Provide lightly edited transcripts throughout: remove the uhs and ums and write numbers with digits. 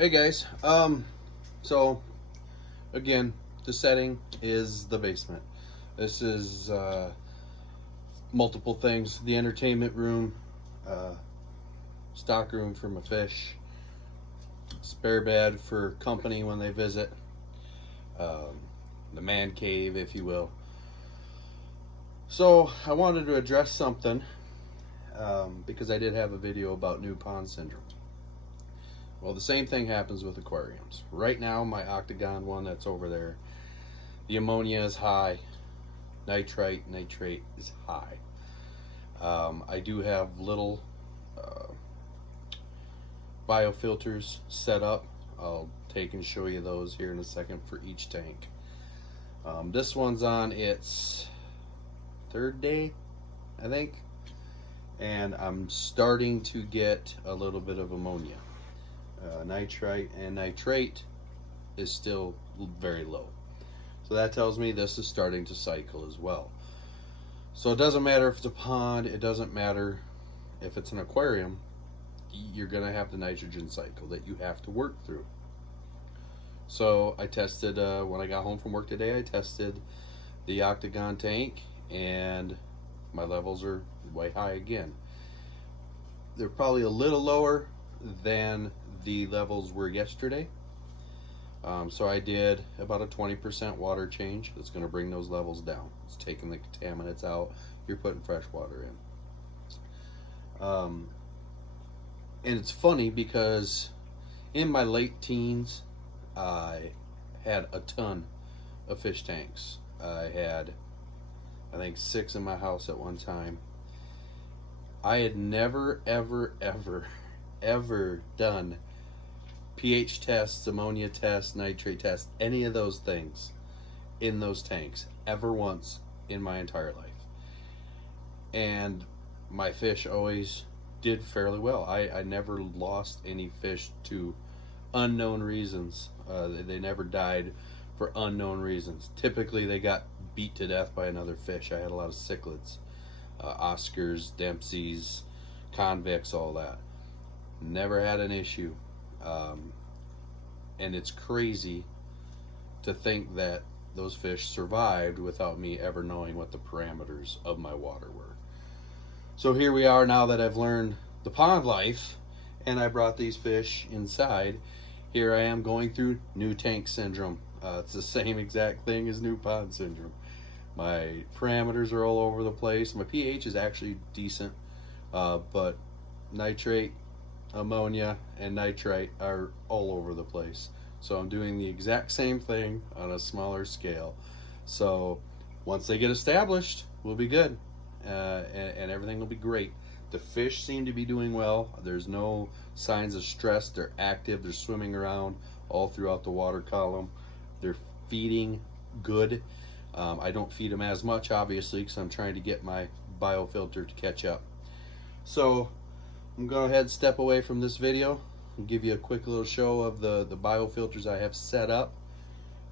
Hey guys, so again, the setting is the basement. This is multiple things: the entertainment room, uh, stock room for my fish, spare bed for company when they visit, um, the man cave, if you will. So I wanted to address something because I did have a video about new pond syndrome. Well, the same thing happens with aquariums. Right now, my Octagon one that's over there, the ammonia is high, nitrite is high. I do have little biofilters set up. I'll take and show you those here in a second for each tank. This one's on its third day, I think, and I'm starting to get a little bit of ammonia. Nitrite and nitrate is still very low. So that tells me this is starting to cycle as well. So it doesn't matter if it's a pond, it doesn't matter if it's an aquarium, you're going to have the nitrogen cycle that you have to work through. So I tested, when I got home from work today, I tested the Octagon tank and my levels are way high again. They're probably a little lower than the levels were yesterday. So I did about a 20% water change. That's going to bring those levels down. It's taking the contaminants out. You're putting fresh water in. And it's funny because in my late teens, I had a ton of fish tanks. I had, I think, 6 in my house at one time. I had never, ever done pH tests, ammonia tests, nitrate tests, any of those things in those tanks ever once in my entire life. And my fish always did fairly well. I never lost any fish to unknown reasons. They never died for unknown reasons. Typically they got beat to death by another fish. I had a lot of cichlids, Oscars, Dempseys, convicts, all that. Never had an issue. And it's crazy to think that those fish survived without me ever knowing what the parameters of my water were. So here we are now that I've learned the pond life and I brought these fish inside. Here I am going through new tank syndrome. It's the same exact thing as new pond syndrome. My parameters are all over the place. My pH is actually decent, but nitrate, ammonia, and nitrite are all over the place. So I'm doing the exact same thing on a smaller scale. So once they get established, we'll be good, and everything will be great. The fish seem to be doing well. There's no signs of stress. They're active. They're swimming around all throughout the water column. They're feeding good. I don't feed them as much, obviously, because I'm trying to get my biofilter to catch up. So I'm going to go ahead and step away from this video and give you a quick little show of the biofilters I have set up,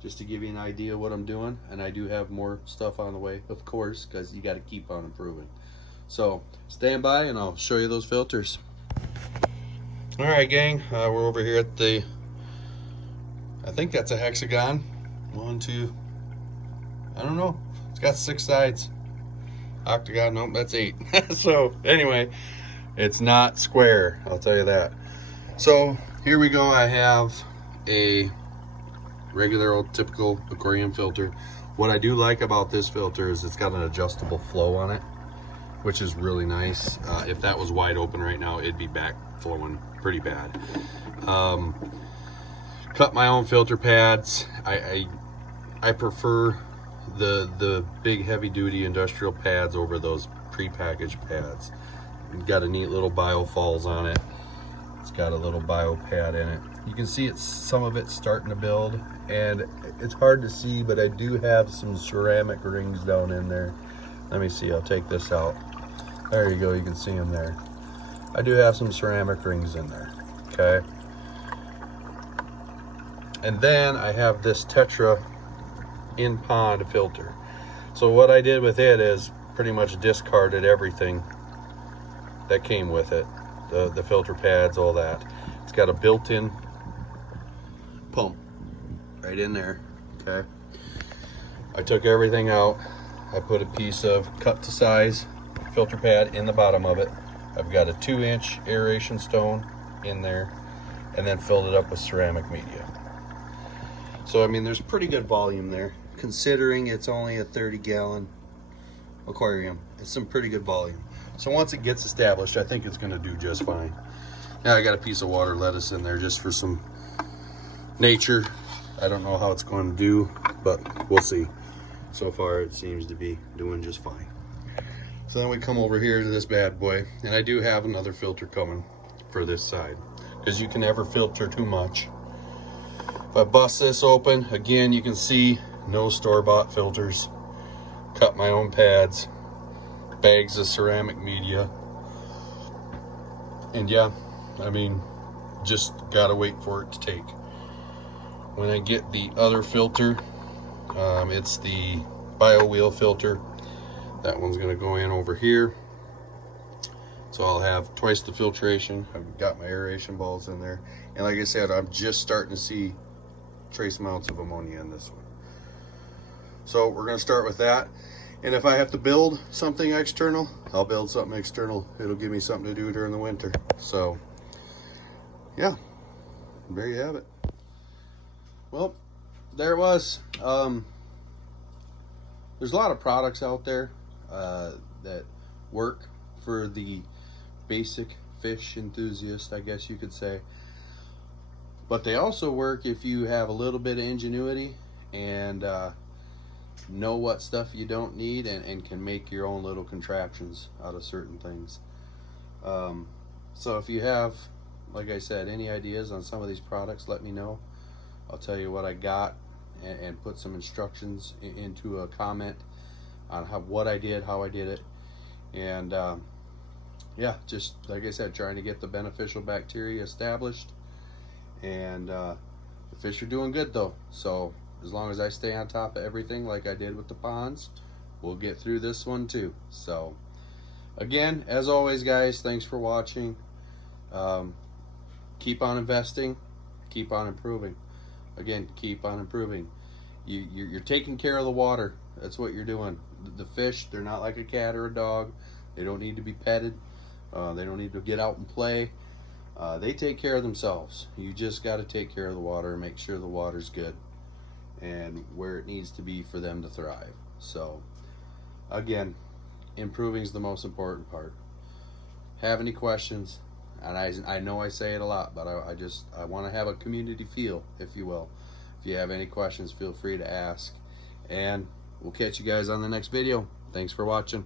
just to give you an idea of what I'm doing. And I do have more stuff on the way, of course, because you got to keep on improving. So stand by and I'll show you those filters. All right, gang, we're over here at the, I think that's a hexagon. 1, 2, I don't know. It's got 6 sides. Octagon, nope, that's 8. So anyway, it's not square, I'll tell you that. So here we go. I have a regular old typical aquarium filter. What I do like about this filter is it's got an adjustable flow on it, which is really nice. If that was wide open right now, it'd be back flowing pretty bad. Cut my own filter pads. I prefer the big heavy duty industrial pads over those pre-packaged pads. Got a neat little biofalls on it. It's got a little bio pad in it. You can see it's, some of it's starting to build, and it's hard to see, but I do have some ceramic rings down in there. Let me see, I'll take this out. There you go, you can see them there. I do have some ceramic rings in there, okay? And then I have this Tetra in pond filter. So what I did with it is pretty much discarded everything that came with it. The filter pads, all that. It's got a built-in pump right in there. Okay, I took everything out. I put a piece of cut to size filter pad in the bottom of it. I've got a 2-inch aeration stone in there, and then filled it up with ceramic media. So I mean, there's pretty good volume there, considering it's only a 30-gallon aquarium. It's some pretty good volume. So once it gets established, I think it's going to do just fine. Now I got a piece of water lettuce in there just for some nature. I don't know how it's going to do, but we'll see. So far it seems to be doing just fine. So then we come over here to this bad boy, and I do have another filter coming for this side, because you can never filter too much. If I bust this open, again, you can see no store-bought filters. Cut my own pads, bags of ceramic media. And yeah, I mean, just gotta wait for it to take. When I get the other filter, it's the BioWheel filter. That one's gonna go in over here. So I'll have twice the filtration. I've got my aeration balls in there. And like I said, I'm just starting to see trace amounts of ammonia in this one. So we're gonna start with that. And if I have to build something external, I'll build something external. It'll give me something to do during the winter. So yeah, there you have it. Well, there it was. There's a lot of products out there that work for the basic fish enthusiast, I guess you could say. But they also work if you have a little bit of ingenuity and know what stuff you don't need, and can make your own little contraptions out of certain things. So if you have, like I said, any ideas on some of these products, let me know. I'll tell you what I got, and put some instructions into a comment on what I did, how I did it. And yeah, just like I said, trying to get the beneficial bacteria established. And the fish are doing good though, so as long as I stay on top of everything like I did with the ponds, we'll get through this one too. So again, as always guys, thanks for watching. Keep on investing, keep on improving. Again, keep on improving. You're taking care of the water. That's what you're doing. The fish, they're not like a cat or a dog. They don't need to be petted. They don't need to get out and play. They take care of themselves. You just got to take care of the water and make sure the water's good and where it needs to be for them to thrive. So again, improving is the most important part. Have any questions? And I know I say it a lot, but I want to have a community feel, if you will. If you have any questions, feel free to ask. And we'll catch you guys on the next video. Thanks for watching.